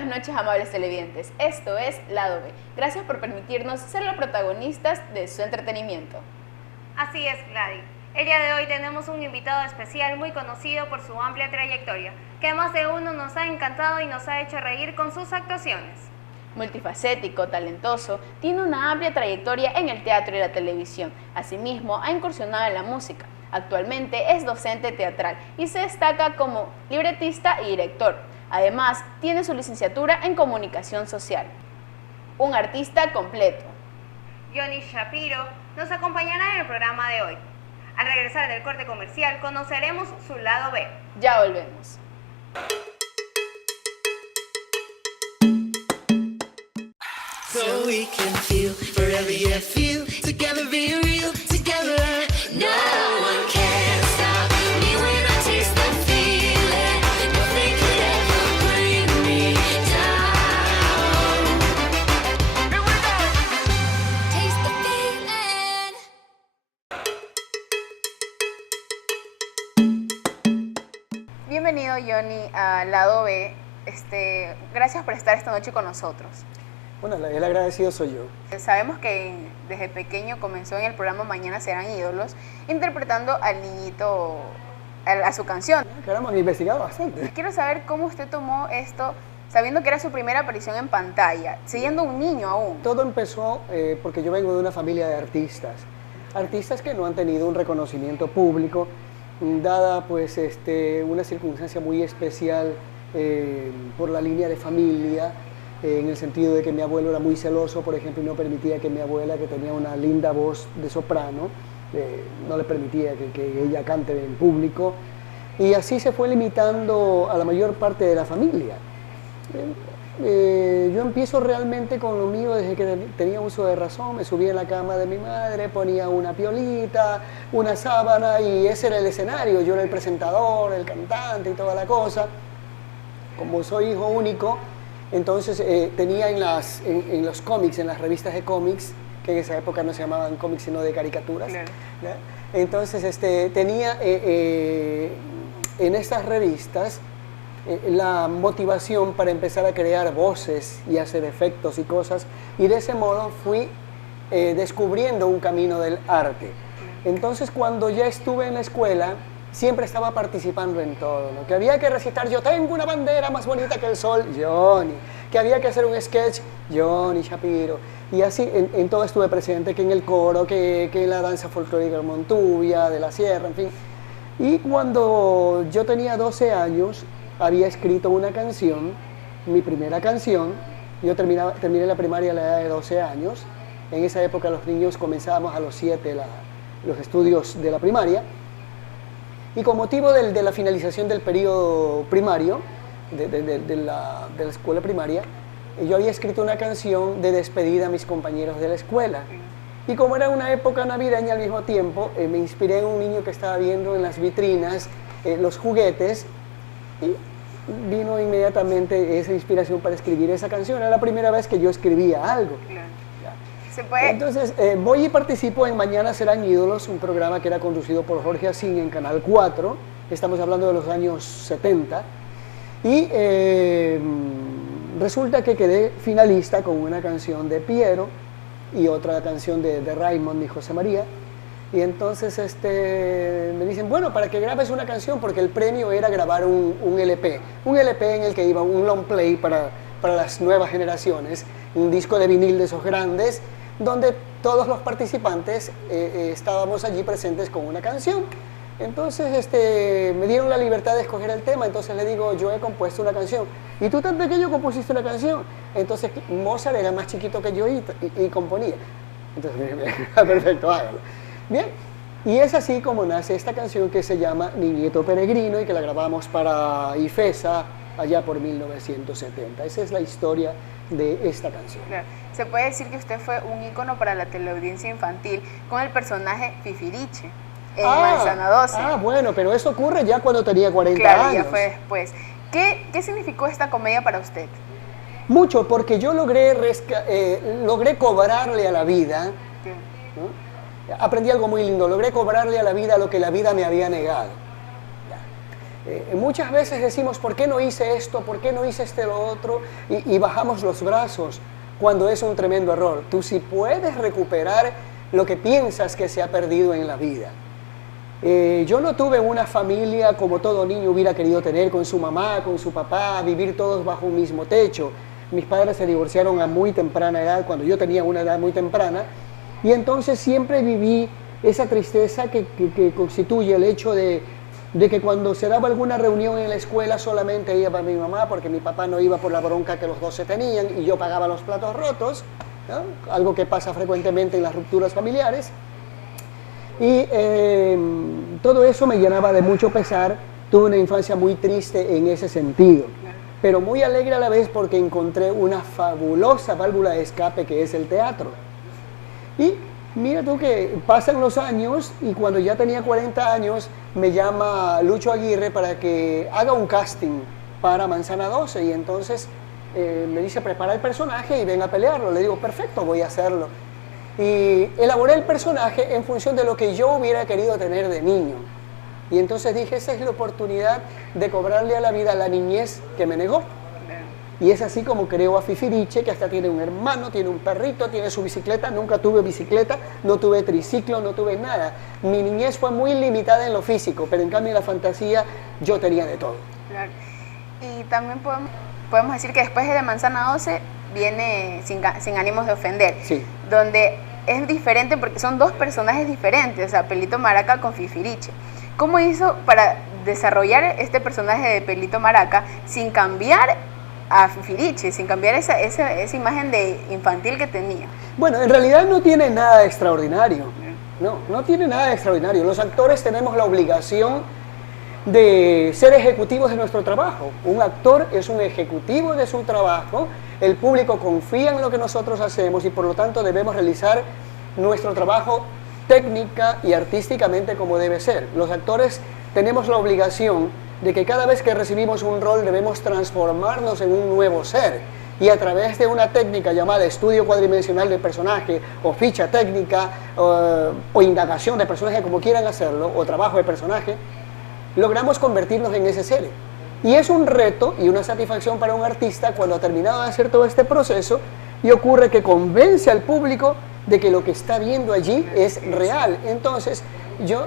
buenas noches, amables televidentes. Esto es Lado B. Gracias por permitirnos ser los protagonistas de su entretenimiento. Así es, Gladys. El día de hoy tenemos un invitado especial muy conocido por su amplia trayectoria, que a más de uno nos ha encantado y nos ha hecho reír con sus actuaciones. Multifacético, talentoso, tiene una amplia trayectoria en el teatro y la televisión. Asimismo, ha incursionado en la música. Actualmente es docente teatral y se destaca como libretista y director. Además, tiene su licenciatura en comunicación social. Un artista completo. Johnny Shapiro nos acompañará en el programa de hoy. Al regresar del corte comercial, conoceremos su lado B. Ya volvemos. So we can feel forever, yeah, feel together, be real together. No one can stop me when I taste the feeling. Nothing could ever bring me down. Here we go. Taste the feeling. Bienvenido, Johnny, a Lado B. Gracias por estar esta noche con nosotros. Bueno, el agradecido soy yo. Sabemos que desde pequeño comenzó en el programa Mañana Serán Ídolos, interpretando al niñito, a su canción. Caramba, me he investigado bastante. Quiero saber cómo usted tomó esto, sabiendo que era su primera aparición en pantalla, siendo un niño aún. Todo empezó porque yo vengo de una familia de artistas. Artistas que no han tenido un reconocimiento público, dada pues una circunstancia muy especial por la línea de familia, en el sentido de que mi abuelo era muy celoso, por ejemplo, y no permitía que mi abuela, que tenía una linda voz de soprano, no le permitía que ella cante en público, y así se fue limitando a la mayor parte de la familia. Yo empiezo realmente con lo mío desde que tenía uso de razón. Me subía en la cama de mi madre, ponía una piolita, una sábana, y ese era el escenario. Yo era el presentador, el cantante y toda la cosa. Como soy hijo único, entonces tenía en los cómics, en las revistas de cómics, que en esa época no se llamaban cómics sino de caricaturas, claro. Entonces tenía en estas revistas la motivación para empezar a crear voces y hacer efectos y cosas, y de ese modo fui descubriendo un camino del arte. Entonces cuando ya estuve en la escuela, siempre estaba participando en todo, ¿no? Que había que recitar "Yo tengo una bandera más bonita que el sol", Johnny. Que había que hacer un sketch, Johnny Shapiro. Y así en todo estuve presente, que en el coro, que en la danza folclórica de Montubia, de la Sierra, en fin. Y cuando yo tenía 12 años, había escrito una canción, mi primera canción. Yo terminé la primaria a la edad de 12 años. En esa época los niños comenzábamos a los 7 los estudios de la primaria. Y con motivo de la finalización del periodo primario, de la escuela primaria, yo había escrito una canción de despedida a mis compañeros de la escuela. Y como era una época navideña al mismo tiempo, me inspiré en un niño que estaba viendo en las vitrinas los juguetes, y vino inmediatamente esa inspiración para escribir esa canción. Era la primera vez que yo escribía algo. ¿Se puede? Entonces, voy y participo en Mañana Serán Ídolos, un programa que era conducido por Jorge Asín en Canal 4, estamos hablando de los años 70, y resulta que quedé finalista con una canción de Piero y otra canción de Raymond y José María, y entonces me dicen, bueno, para que grabes una canción, porque el premio era grabar un LP en el que iba un long play para las nuevas generaciones, un disco de vinil de esos grandes, donde todos los participantes estábamos allí presentes con una canción. Entonces me dieron la libertad de escoger el tema, entonces le digo, yo he compuesto una canción. ¿Y tú tan pequeño compusiste una canción? Entonces Mozart era más chiquito que yo y componía. Entonces, perfecto, hágalo. Bien, y es así como nace esta canción que se llama Niñito Peregrino y que la grabamos para IFESA allá por 1970. Esa es la historia de esta canción. Claro. Se puede decir que usted fue un ícono para la teleaudiencia infantil con el personaje Fifiriche en Manzana 12. Bueno, pero eso ocurre ya cuando tenía 40 claro, años. Ya fue después. ¿Qué significó esta comedia para usted? Mucho, porque yo logré cobrarle a la vida, ¿no? Aprendí algo muy lindo, logré cobrarle a la vida lo que la vida me había negado. Muchas veces decimos, ¿por qué no hice esto? ¿Por qué no hice lo otro? Y bajamos los brazos cuando es un tremendo error. Tú sí puedes recuperar lo que piensas que se ha perdido en la vida. Yo no tuve una familia como todo niño hubiera querido tener, con su mamá, con su papá, vivir todos bajo un mismo techo. Mis padres se divorciaron a muy temprana edad, cuando yo tenía una edad muy temprana, y entonces siempre viví esa tristeza que constituye el hecho de que cuando se daba alguna reunión en la escuela solamente iba mi mamá, porque mi papá no iba por la bronca que los dos se tenían, y yo pagaba los platos rotos, ¿no? Algo que pasa frecuentemente en las rupturas familiares. Y todo eso me llenaba de mucho pesar. Tuve una infancia muy triste en ese sentido, pero muy alegre a la vez porque encontré una fabulosa válvula de escape que es el teatro. Y mira tú que pasan los años y cuando ya tenía 40 años me llama Lucho Aguirre para que haga un casting para Manzana 12 y entonces me dice, prepara el personaje y ven a pelearlo. Le digo, perfecto, voy a hacerlo. Y elaboré el personaje en función de lo que yo hubiera querido tener de niño. Y entonces dije, esa es la oportunidad de cobrarle a la vida la niñez que me negó. Y es así como creo a Fifiriche, que hasta tiene un hermano, tiene un perrito, tiene su bicicleta. Nunca tuve bicicleta, no tuve triciclo, no tuve nada. Mi niñez fue muy limitada en lo físico, pero en cambio en la fantasía yo tenía de todo. Claro. Y también podemos decir que después de Manzana 12 viene Sin ánimos de ofender, Sí. donde es diferente porque son dos personajes diferentes, o sea, Pelito Maraca con Fifiriche. ¿Cómo hizo para desarrollar este personaje de Pelito Maraca sin cambiar a Fifiriche, sin cambiar esa imagen de infantil que tenía? Bueno, en realidad no tiene nada de extraordinario. No tiene nada de extraordinario. Los actores tenemos la obligación de ser ejecutivos de nuestro trabajo. Un actor es un ejecutivo de su trabajo. El público confía en lo que nosotros hacemos y por lo tanto debemos realizar nuestro trabajo técnica y artísticamente como debe ser. Los actores tenemos la obligación de que cada vez que recibimos un rol debemos transformarnos en un nuevo ser y a través de una técnica llamada estudio cuadridimensional de personaje o ficha técnica o indagación de personaje, como quieran hacerlo, o trabajo de personaje, logramos convertirnos en ese ser. Y es un reto y una satisfacción para un artista cuando ha terminado de hacer todo este proceso y ocurre que convence al público de que lo que está viendo allí es real. Entonces, yo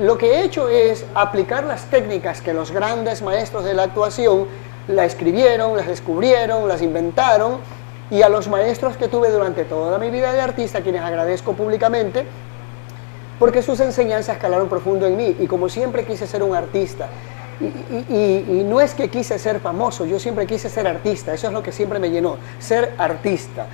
lo que he hecho es aplicar las técnicas que los grandes maestros de la actuación la escribieron, las descubrieron, las inventaron, y a los maestros que tuve durante toda mi vida de artista, a quienes agradezco públicamente, porque sus enseñanzas calaron profundo en mí, y como siempre quise ser un artista, y no es que quise ser famoso, yo siempre quise ser artista, eso es lo que siempre me llenó, ser artista.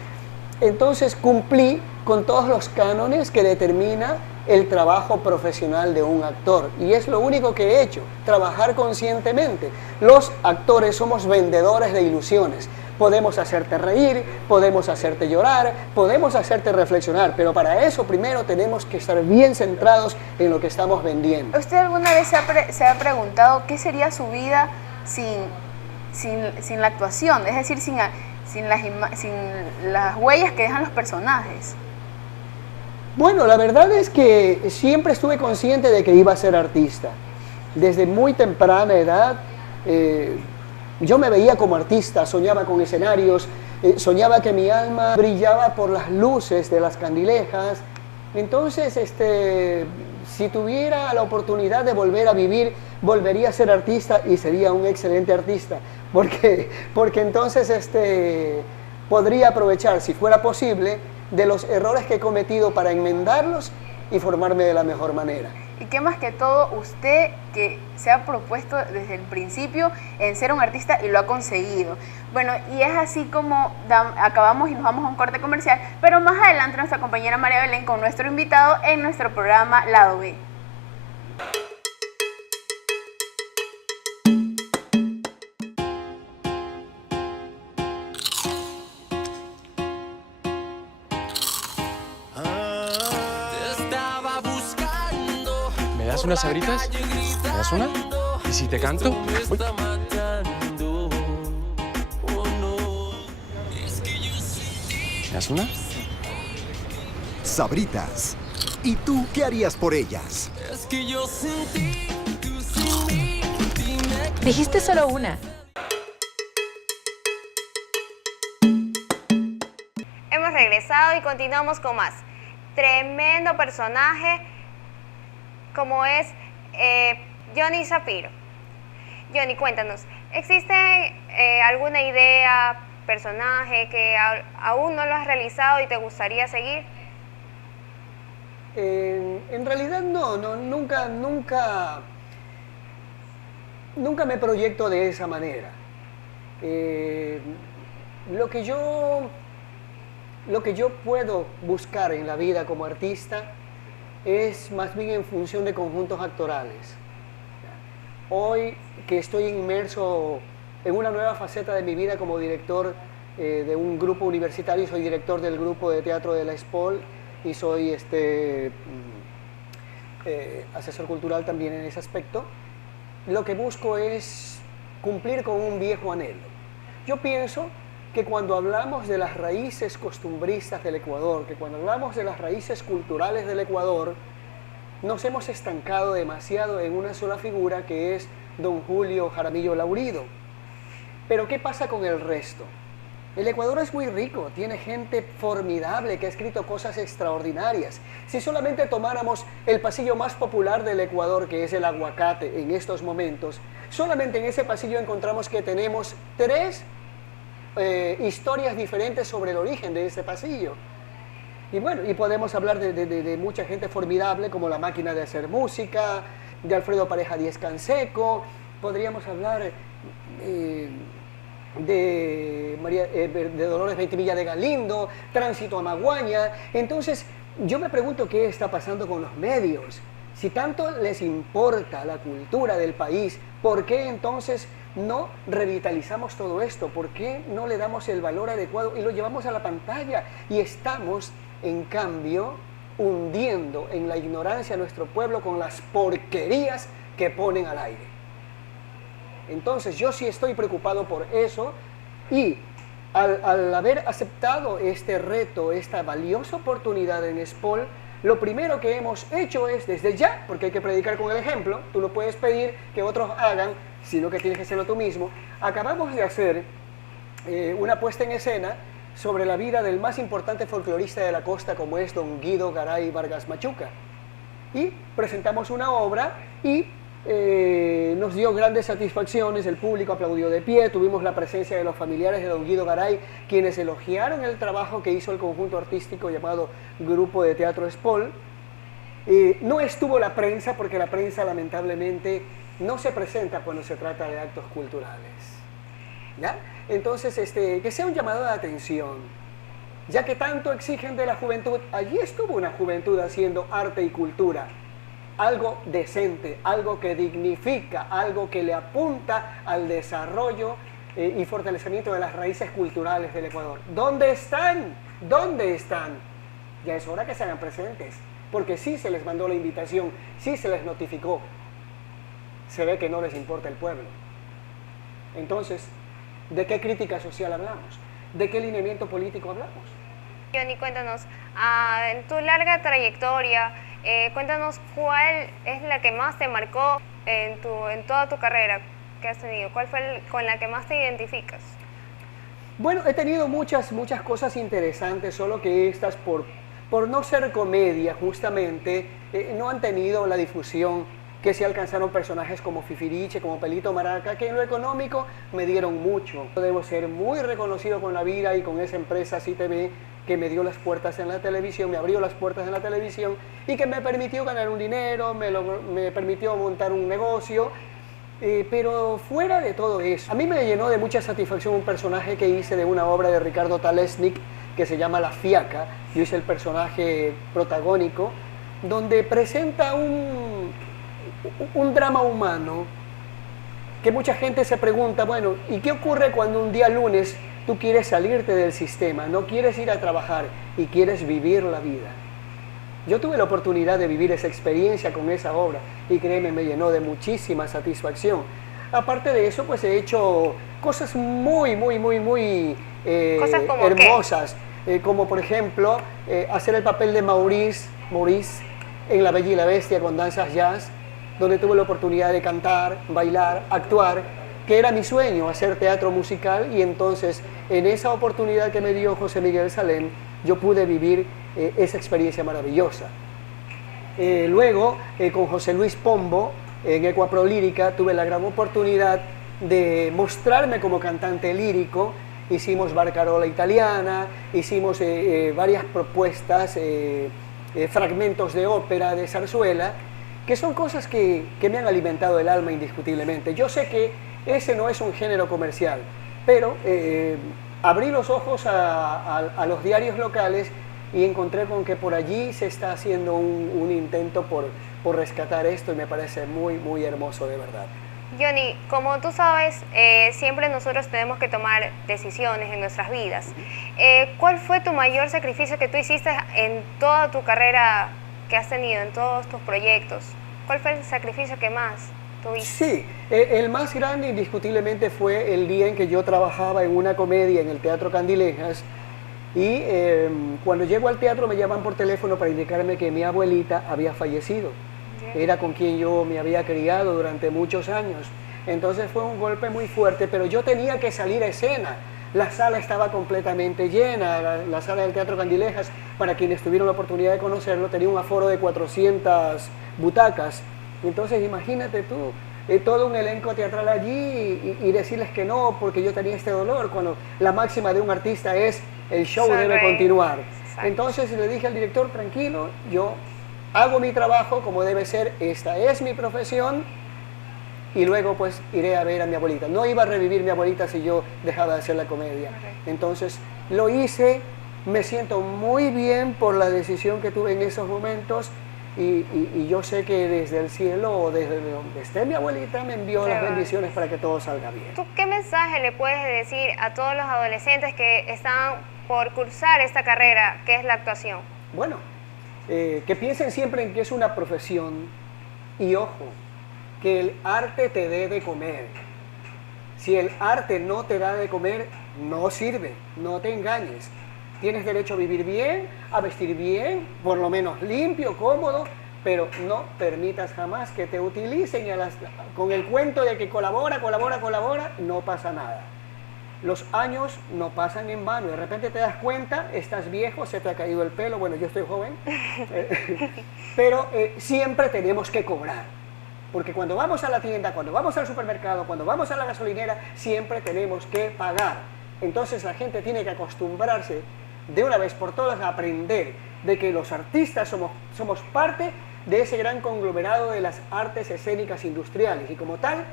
Entonces cumplí con todos los cánones que determina el trabajo profesional de un actor, y es lo único que he hecho, trabajar conscientemente. Los actores somos vendedores de ilusiones. Podemos hacerte reír, podemos hacerte llorar, podemos hacerte reflexionar, pero para eso primero tenemos que estar bien centrados en lo que estamos vendiendo. ¿Usted alguna vez se ha preguntado qué sería su vida sin la actuación? Es decir, sin las huellas que dejan los personajes. Bueno, la verdad es que siempre estuve consciente de que iba a ser artista. Desde muy temprana edad, yo me veía como artista, soñaba con escenarios, soñaba que mi alma brillaba por las luces de las candilejas. Entonces, si tuviera la oportunidad de volver a vivir, volvería a ser artista y sería un excelente artista, porque entonces podría aprovechar, si fuera posible, de los errores que he cometido para enmendarlos y formarme de la mejor manera. Y qué más que todo, usted que se ha propuesto desde el principio en ser un artista y lo ha conseguido. Bueno, y es así como acabamos y nos vamos a un corte comercial, pero más adelante nuestra compañera María Belén con nuestro invitado en nuestro programa Lado B. ¿Me das unas sabritas? ¿Me das una? ¿Y si te canto? Uy. ¿Me das una? Sabritas. ¿Y tú qué harías por ellas? Es que yo sin ti, tú sin mí, dime Dijiste solo una. Hemos regresado y continuamos con más. Tremendo personaje como es Johnny Shapiro. Johnny, cuéntanos, ¿existe alguna idea, personaje que aún no lo has realizado y te gustaría seguir? En realidad nunca me proyecto de esa manera. Lo que yo puedo buscar en la vida como artista es más bien en función de conjuntos actorales. Hoy que estoy inmerso en una nueva faceta de mi vida como director de un grupo universitario, soy director del grupo de teatro de la ESPOL y soy asesor cultural también en ese aspecto. Lo que busco es cumplir con un viejo anhelo. Yo pienso que cuando hablamos de las raíces costumbristas del Ecuador, que cuando hablamos de las raíces culturales del Ecuador, nos hemos estancado demasiado en una sola figura que es don Julio Jaramillo Laurido. Pero ¿qué pasa con el resto? El Ecuador es muy rico, tiene gente formidable que ha escrito cosas extraordinarias. Si solamente tomáramos el pasillo más popular del Ecuador, que es el aguacate en estos momentos, solamente en ese pasillo encontramos que tenemos 3 historias diferentes sobre el origen de ese pasillo. Y bueno, y podemos hablar de mucha gente formidable como La Máquina de Hacer Música, de Alfredo Pareja Díez Canseco, podríamos hablar de Dolores Ventimilla de Galindo, Tránsito a Maguaña. Entonces, yo me pregunto qué está pasando con los medios. Si tanto les importa la cultura del país, ¿por qué entonces no revitalizamos todo esto? ¿Por qué no le damos el valor adecuado y lo llevamos a la pantalla? Y estamos, en cambio, hundiendo en la ignorancia a nuestro pueblo con las porquerías que ponen al aire. Entonces yo sí estoy preocupado por eso y al haber aceptado este reto, esta valiosa oportunidad en ESPOL, lo primero que hemos hecho es desde ya, porque hay que predicar con el ejemplo, tú no puedes pedir que otros hagan, sino que tienes que hacerlo tú mismo. Acabamos de hacer una puesta en escena sobre la vida del más importante folclorista de la costa como es don Guido Garay Vargas Machuca. Y presentamos una obra y nos dio grandes satisfacciones, el público aplaudió de pie, tuvimos la presencia de los familiares de don Guido Garay, quienes elogiaron el trabajo que hizo el conjunto artístico llamado Grupo de Teatro ESPOL. No estuvo la prensa, porque la prensa lamentablemente no se presenta cuando se trata de actos culturales, ¿ya? Entonces, que sea un llamado de atención, ya que tanto exigen de la juventud. Allí estuvo una juventud haciendo arte y cultura, algo decente, algo que dignifica, algo que le apunta al desarrollo y fortalecimiento de las raíces culturales del Ecuador. ¿Dónde están? ¿Dónde están? Ya es hora que se hagan presentes, porque sí se les mandó la invitación, sí se les notificó. Se ve que no les importa el pueblo. Entonces, ¿de qué crítica social hablamos? ¿De qué lineamiento político hablamos? Johnny, cuéntanos, en tu larga trayectoria, cuéntanos cuál es la que más te marcó en toda tu carrera que has tenido. ¿Cuál fue con la que más te identificas? Bueno, he tenido muchas cosas interesantes, solo que estas por no ser comedia justamente, no han tenido la difusión que se alcanzaron personajes como Fifiriche, como Pelito Maraca, que en lo económico me dieron mucho. Debo ser muy reconocido con la vida y con esa empresa CITV que me dio las puertas en la televisión, me abrió las puertas en la televisión y que me permitió ganar un dinero, me permitió montar un negocio, pero fuera de todo eso, a mí me llenó de mucha satisfacción un personaje que hice de una obra de Ricardo Talesnik que se llama La Fiaca. Yo hice el personaje protagónico, donde presenta un drama humano que mucha gente se pregunta, bueno, ¿y qué ocurre cuando un día lunes tú quieres salirte del sistema, no quieres ir a trabajar y quieres vivir la vida? Yo tuve la oportunidad de vivir esa experiencia con esa obra y créeme, me llenó de muchísima satisfacción. Aparte de eso, pues he hecho cosas muy ¿Cosas como hermosas, como por ejemplo hacer el papel de Maurice en La Bella y la Bestia con danzas jazz, donde tuve la oportunidad de cantar, bailar, actuar, que era mi sueño, hacer teatro musical, y entonces en esa oportunidad que me dio José Miguel Salem, yo pude vivir esa experiencia maravillosa. Luego, con José Luis Pombo, en Ecuapro Lírica, tuve la gran oportunidad de mostrarme como cantante lírico. Hicimos Barcarola Italiana, hicimos varias propuestas, fragmentos de ópera, de zarzuela, que son cosas que me han alimentado el alma indiscutiblemente. Yo sé que ese no es un género comercial, pero abrí los ojos a los diarios locales y encontré con que por allí se está haciendo un intento por rescatar esto, y me parece muy, muy hermoso, de verdad. Johnny, como tú sabes, siempre nosotros tenemos que tomar decisiones en nuestras vidas. ¿Cuál fue tu mayor sacrificio que tú hiciste en toda tu carrera que has tenido, en todos tus proyectos? ¿Cuál fue el sacrificio que más tuviste? Sí, el más grande indiscutiblemente fue el día en que yo trabajaba en una comedia en el Teatro Candilejas, y cuando llego al teatro me llaman por teléfono para indicarme que mi abuelita había fallecido. Era con quien yo me había criado durante muchos años. Entonces fue un golpe muy fuerte, pero yo tenía que salir a escena. La sala estaba completamente llena, la sala del Teatro Candilejas, para quienes tuvieron la oportunidad de conocerlo, tenía un aforo de 400 butacas. Entonces imagínate tú, todo un elenco teatral allí y decirles que no porque yo tenía este dolor, cuando la máxima de un artista es el show debe continuar. Exacto. Entonces le dije al director, tranquilo, yo hago mi trabajo como debe ser, esta es mi profesión, y luego pues iré a ver a mi abuelita. No iba a revivir mi abuelita si yo dejaba de hacer la comedia. Entonces lo hice, me siento muy bien por la decisión que tuve en esos momentos, y yo sé que desde el cielo o desde donde esté mi abuelita me envió las bendiciones para que todo salga bien. ¿Tú qué mensaje le puedes decir a todos los adolescentes que están por cursar esta carrera, que es la actuación? Bueno, que piensen siempre en que es una profesión, y ojo, que el arte te dé de comer. Si el arte no te da de comer, no sirve, no te engañes. Tienes derecho a vivir bien, a vestir bien, por lo menos limpio, cómodo, pero no permitas jamás que te utilicen con el cuento de que colabora, no pasa nada. Los años no pasan en vano, de repente te das cuenta, estás viejo, se te ha caído el pelo, bueno, yo estoy joven, pero siempre tenemos que cobrar, porque cuando vamos a la tienda, cuando vamos al supermercado, cuando vamos a la gasolinera, siempre tenemos que pagar. Entonces la gente tiene que acostumbrarse de una vez por todas a aprender de que los artistas somos parte de ese gran conglomerado de las artes escénicas industriales, y como tal,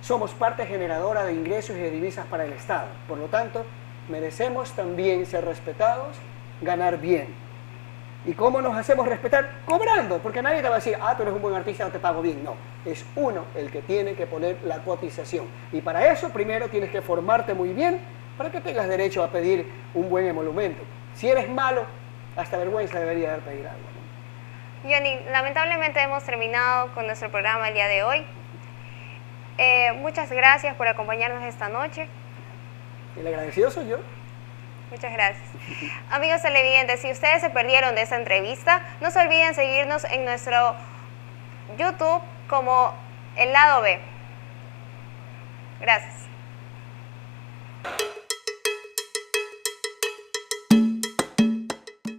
somos parte generadora de ingresos y de divisas para el Estado. Por lo tanto, merecemos también ser respetados, ganar bien. ¿Y cómo nos hacemos respetar? Cobrando, porque nadie te va a decir, tú eres un buen artista, no te pago bien. No, es uno el que tiene que poner la cotización. Y para eso, primero tienes que formarte muy bien para que tengas derecho a pedir un buen emolumento. Si eres malo, hasta vergüenza debería haber pedido algo. Johnny, lamentablemente hemos terminado con nuestro programa el día de hoy. Muchas gracias por acompañarnos esta noche. El agradecido soy yo. Muchas gracias. Amigos televidentes, si ustedes se perdieron de esta entrevista, no se olviden seguirnos en nuestro YouTube como El Lado B. Gracias.